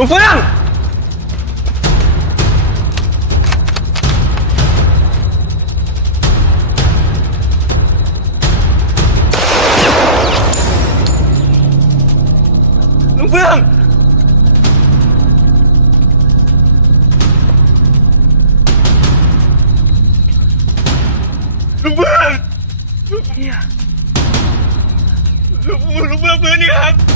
ลุงเฟื่อง ลุงเฟื่อง ลุงเฟื่องลุงลุงเฟื่องพื้นนี่ครับ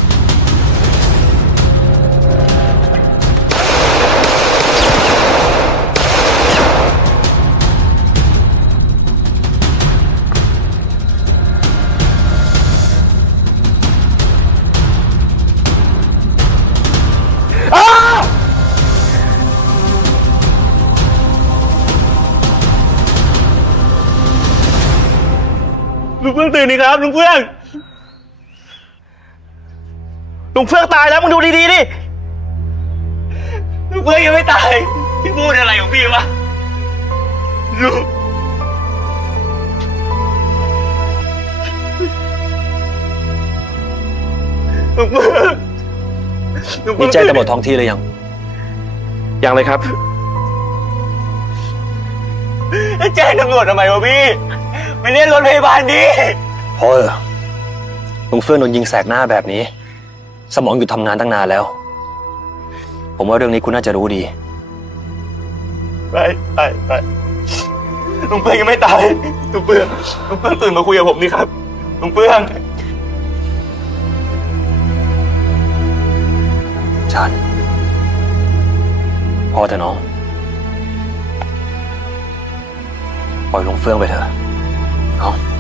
ลุงเฟื่องตื่นนี่ครับลุงเฟื่องลุงเฟื่องตายแล้วมึงดูดีๆดิลุงเฟื่องยังไม่ตายพี่พูดอะไรของพี่วะลุงลุงเฟื่องลุงเฟื่มีองแจ้งตำรวจท้องที่หรือยัง ยังเลยครับ แจ้งตำรวจทำไมวะพี่ ไปเรียกรถพยาบาลดิพอเออะลุงเฟื่องโดนยิงแสกหน้าแบบนี้ สมองหยุดทำงานตั้งนานแล้ว ผมว่าเรื่องนี้คุณน่าจะรู้ดี ไปไปไปลุงเฟื่องยังไม่ตายลุงเฟื่องลุงเฟื่องตื่นมาคุยกับผมนี่ครับลุงเฟื่องชาญพอเถอะน้อง ปล่อยลุงเฟื่องไปเถอะ เอา